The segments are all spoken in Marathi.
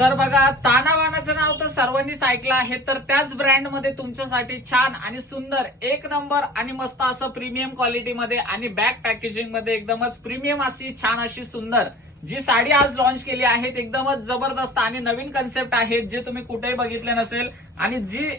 तर बघा, तानावानाचं नाव तर सर्वांनीच ऐकलं आहे. तर त्याच ब्रँड मध्ये तुमच्यासाठी छान आणि सुंदर एक नंबर आणि मस्त असं प्रीमियम क्वालिटी मध्ये आणि बॅक पॅकेजिंग मध्ये एकदमच प्रीमियम अशी छान अशी सुंदर जी साडी आज लॉन्च केली आहे. एकदमच जबरदस्त आणि नवीन कन्सेप्ट आहे, जे तुम्ही कुठेही बघितले नसेल. आणि जी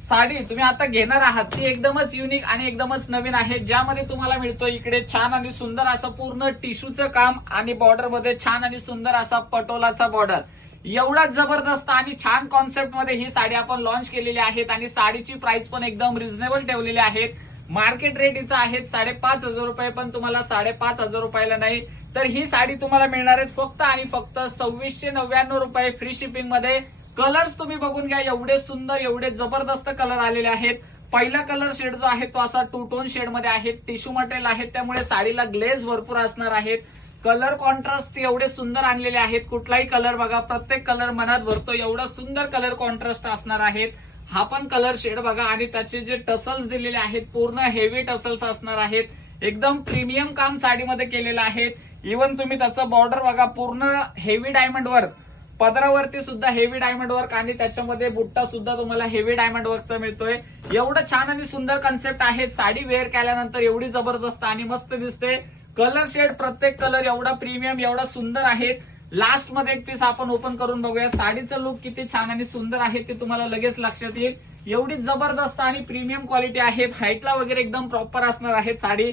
साडी तुम्ही आता घेणार आहात ती एकदमच युनिक आणि एकदमच नवीन आहे, ज्यामध्ये तुम्हाला मिळतो इकडे छान आणि सुंदर असं पूर्ण टिश्यूचं काम आणि बॉर्डर मध्ये छान आणि सुंदर असा पटोलाचा बॉर्डर. एवढा जबरदस्त आणि छान कॉन्सेप्ट मध्ये ही साडी आपण लॉन्च केलेली आहेत आणि साडीची प्राइस पण एकदम रिझनेबल ठेवलेली आहेत. मार्केट रेट हिचा आहे 5,500 रुपये, पण तुम्हाला 5,500 रुपयाला नाही, तर ही साडी तुम्हाला मिळणार आहे फक्त आणि फक्त 2,699 रुपये फ्री शिपिंग मध्ये. कलर्स तुम्ही बघून घ्या, एवढे सुंदर एवढे जबरदस्त कलर आलेले आहेत. पहिला कलर शेड जो आहे तो असा टू टोन शेड मध्ये आहे, टिश्यू मटेरियल आहे, त्यामुळे साडीला ग्लेज भरपूर असणार आहेत. कलर कॉन्ट्रास्ट एवढे सुंदर आणलेले आहेत. कुठलाही कलर बघा, प्रत्येक कलर मनात भरतो, एवढा सुंदर कलर कॉन्ट्रास्ट असणार आहेत. हा पण कलर शेड बघा, आणि त्याचे जे टसल्स दिलेले आहेत पूर्ण हेवी टसल्स असणार आहेत. एकदम प्रीमियम काम साडीमध्ये केलेलं आहे. इव्हन तुम्ही त्याचं बॉर्डर बघा, पूर्ण हेवी डायमंड वर्क, पदरावरती सुद्धा हेवी डायमंड वर्क आणि त्याच्यामध्ये बुट्टा सुद्धा तुम्हाला हेवी डायमंड वर्कचा मिळतोय. एवढं छान आणि सुंदर कन्सेप्ट आहे. साडी वेअर केल्यानंतर एवढी जबरदस्त आणि मस्त दिसते. कलर शेड प्रत्येक कलर एवढा प्रीमियम एवढा सुंदर आहे. लास्ट मध्ये एक पीस आपण ओपन करून बघूया. साडीचं लुक किती छान आणि सुंदर आहे ते तुम्हाला लगेच लक्षात येईल. एवढी जबरदस्त आणि प्रीमियम क्वालिटी आहे. हाईटला वगैरे एकदम प्रॉपर असणार आहे साडी.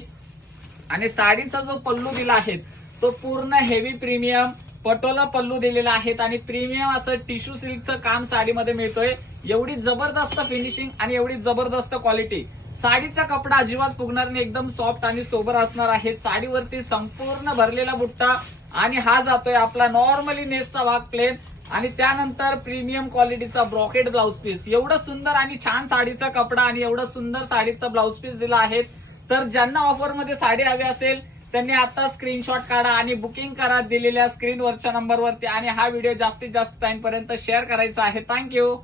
आणि साडीचा जो पल्लू दिला आहे तो पूर्ण हेवी प्रीमियम पटोला पल्लू दिलेला आहे आणि प्रीमियम असं टिश्यू सिल्कचं काम साडीमध्ये मिळतोय. एवढी जबरदस्त फिनिशिंग आणि एवढी जबरदस्त क्वालिटी. साडीचा कपडा अजिबात फुगणार नाही, एकदम सॉफ्ट आणि सोबर असणार आहे. साडीवरती संपूर्ण भरलेला बुट्टा आणि हा जातोय आपला नॉर्मली नेसचा भाग प्लेन, आणि त्यानंतर प्रीमियम क्वालिटीचा ब्रॉकेट ब्लाउज पीस. एवढं सुंदर आणि छान साडीचा कपडा आणि एवढं सुंदर साडीचा ब्लाउज पीस दिला आहे. तर ज्यांना ऑफर मध्ये साडी हवी असेल त्यांनी आता स्क्रीनशॉट काढा आणि बुकिंग करा दिलेल्या स्क्रीनवरच्या नंबरवरती, आणि हा व्हिडिओ जास्तीत जास्त टाइम पर्यंत शेअर करायचा आहे. थँक्यू.